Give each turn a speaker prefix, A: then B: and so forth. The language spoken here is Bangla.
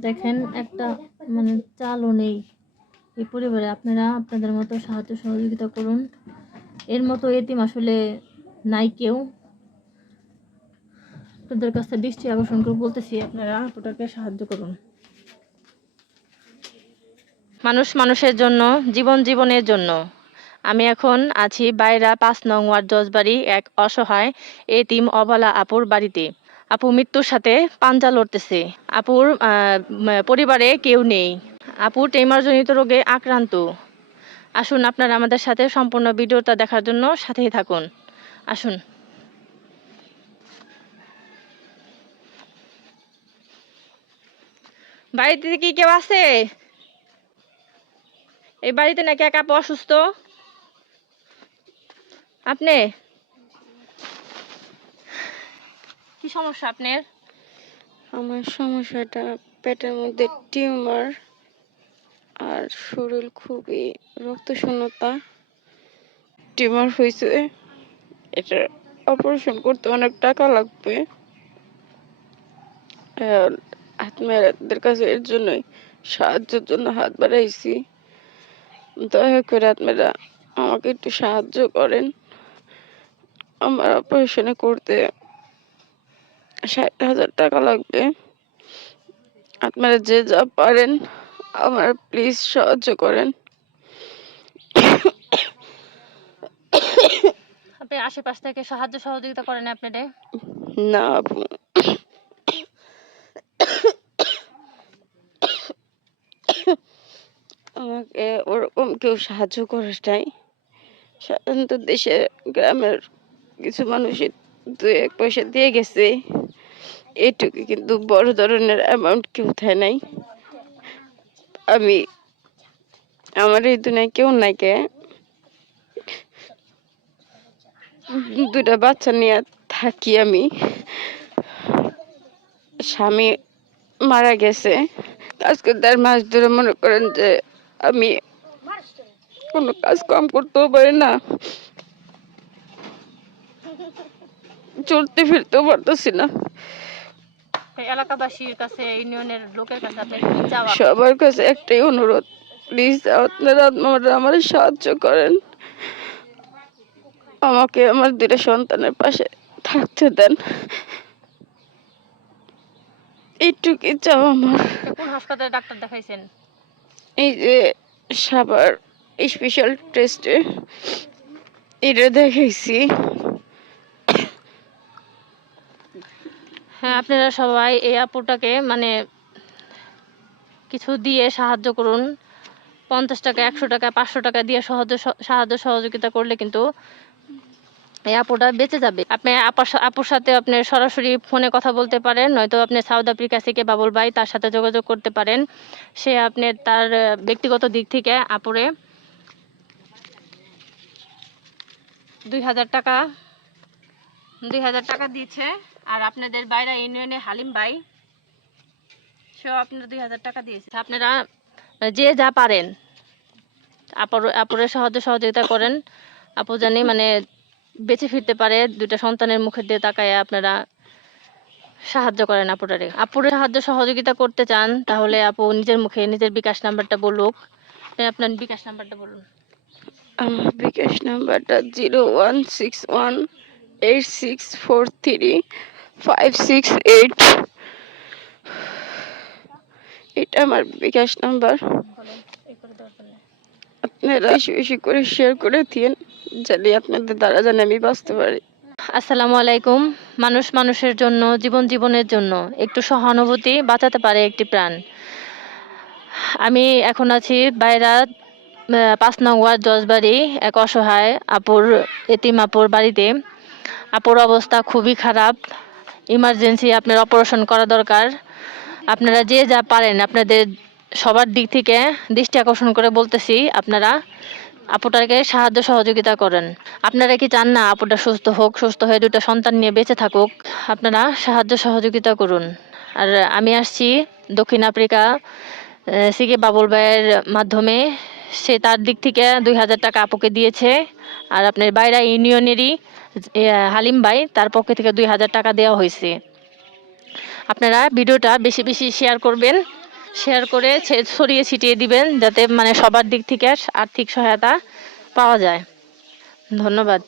A: দেখেন একটা মানে চালও নেই। এই পরিবারে আপনারা আপনাদের মতো সাহায্য সহযোগিতা করুন। এর মতো এতিম আসলে নাই কেউ। আপনাদের কাছে দৃষ্টি আকর্ষণ করে বলতেছি, আপনারা আপুটাকে সাহায্য করুন। মানুষ মানুষের জন্য, জীবন জীবনের জন্য। আমি এখন আছি বাইরা পাঁচ নং ওয়ার্ড জজবাড়ি এক অসহায় এতিম অবলা আপুর বাড়িতে। আপু মৃত্যুর সাথে পাঞ্জা লড়তেছে। আপুর পরিবারে কেউ নেই। আপু টেমারজনিত রোগে আক্রান্ত। আসুন আপনারা আমাদের সাথে সম্পূর্ণ ভিডিওটা দেখার জন্য সাথেই থাকুন। আসুন। বাড়িতে কি কেউ আছে? এই বাড়িতে নাকি এক আপু অসুস্থ? আপনি? কি সমস্যা আপনার?
B: আমার সমস্যাটা পেটের মধ্যে টিউমার আর শরীর খুবই রক্ত শূন্যতা টিউমার হয়েছে এটা অপারেশন করতে অনেক টাকা লাগবে। আত্মীয়দের কাছে এর জন্যই সাহায্যের জন্য হাত বাড়াইছি। দয়া করে আপনারা আমাকে একটু সাহায্য করেন। আমার অপারেশনে করতে ষাট হাজার টাকা লাগবে। আপনারা যে যা পারেন আমার প্লিজ সাহায্য করেন।
A: আপনি আশেপাশ থেকে সাহায্য সহযোগিতা করেন আপনাদের?
B: না আপু। আমাকে ওরকম কেউ সাহায্য করে নাই। সাধারণত দেশে গ্রামের কিছু মানুষই দু এক পয়সা দিয়ে গেছে। এইটুকু কিন্তু বড় ধরনের অ্যামাউন্ট কেউ দেয় নাই। আমি, আমার এই দুনিয়ায় কেউ নাই কে। দুটা বাচ্চা নিয়ে থাকি আমি। স্বামী মারা গেছে। আজকে দেড় মাস ধরে মনে করেন যে আমি কোনো কাজ কম করতেও পারি না। চলতে ফিরতেও পারতেছি না।
A: এলাকাবাসীর কাছে ইউনিয়নের লোকের কাছে কি
B: সবার কাছে একটাই অনুরোধ প্লিজ আপনারা আপনারা আমার সাহায্য করেন। আমাকে আমার দুটো সন্তানের পাশে থাকতে দেন। এইটুকুই চাও আমার।
A: কোন হাসপাতালে ডাক্তার দেখাইছেন?
B: এই যে সাবার স্পেশাল টেস্টে এটা দেখাইছি।
A: হ্যাঁ আপনারা সবাই এই আপুটাকে মানে কিছু দিয়ে সাহায্য করুন। পঞ্চাশ টাকা, একশো টাকা, পাঁচশো টাকা দিয়ে সাহায্য সাহায্য সহযোগিতা করলে কিন্তু এই আপুটা বেঁচে যাবে। আপনি আপার আপুর সাথে আপনি সরাসরি ফোনে কথা বলতে পারেন, নয়তো আপনি সাউথ আফ্রিকা থেকে বাবুল ভাই তার সাথে যোগাযোগ করতে পারেন। সে আপনি তার ব্যক্তিগত দিক থেকে আপুরে দুই হাজার টাকা, দুই হাজার টাকা দিয়েছে। আর আপনাদের বাইরে ইউনিয়নে হালিম ভাই সেও আপনারা দুই হাজার টাকা দিয়েছে। আপনারা যে যা পারেন আপুর আপুরের সাহায্য সহযোগিতা করেন আপু জানি মানে বেঁচে ফিরতে পারে দুইটা সন্তানের মুখের দিয়ে তাকায় আপনারা সাহায্য করেন আপুরারে আপুরে সাহায্য সহযোগিতা করতে চান তাহলে আপু নিজের মুখে নিজের বিকাশ নাম্বারটা বলুক। আপনার বিকাশ নাম্বারটা বলুন।
B: আমার বিকাশ নাম্বারটা zero one six one eight six four three আমার বিকাশ নাম্বার আপনারা বেশি বেশি করে শেয়ার করে দিন আপনাদের দ্বারা আমি বাঁচতে পারি।
A: আসসালামু আলাইকুম। মানুষ মানুষের জন্য, জীবন জীবনের জন্য একটু সহানুভূতি বাঁচাতে পারে একটি প্রাণ। আমি এখন আছি বাইরা পাঁচ নং ওয়ার্ড, জজবাড়ি, এক অসহায় আপুর, এতিম আপুর বাড়িতে। আপুর অবস্থা খুবই খারাপ। ইমার্জেন্সি আপনার অপারেশন করা দরকার। আপনারা যে যা পারেন, আপনাদের সবার দিক থেকে দৃষ্টি আকর্ষণ করে বলতেছি, আপনারা আপুটাকে সাহায্য সহযোগিতা করেন। আপনারা কি চান না আপুটা সুস্থ হোক, সুস্থ হয়ে দুটো সন্তান নিয়ে বেঁচে থাকুক, আপনারা সাহায্য সহযোগিতা করুন। আর আমি আসছি দক্ষিণ আফ্রিকা সিকে বাবুল ভাইয়ের মাধ্যমে। সে তার দিক থেকে দুই হাজার টাকা আপুকে দিয়েছে। আর আপনার বাইরা ইউনিয়নেরই হালিম ভাই, তার পক্ষ থেকে দুই হাজার টাকা দেওয়া হয়েছে। আপনারা ভিডিওটা বেশি বেশি শেয়ার করবেন শেয়ার করে ছড়িয়ে ছিটিয়ে দিবেন, যাতে মানে সবার দিক থেকে আর্থিক সহায়তা পাওয়া যায়। ধন্যবাদ।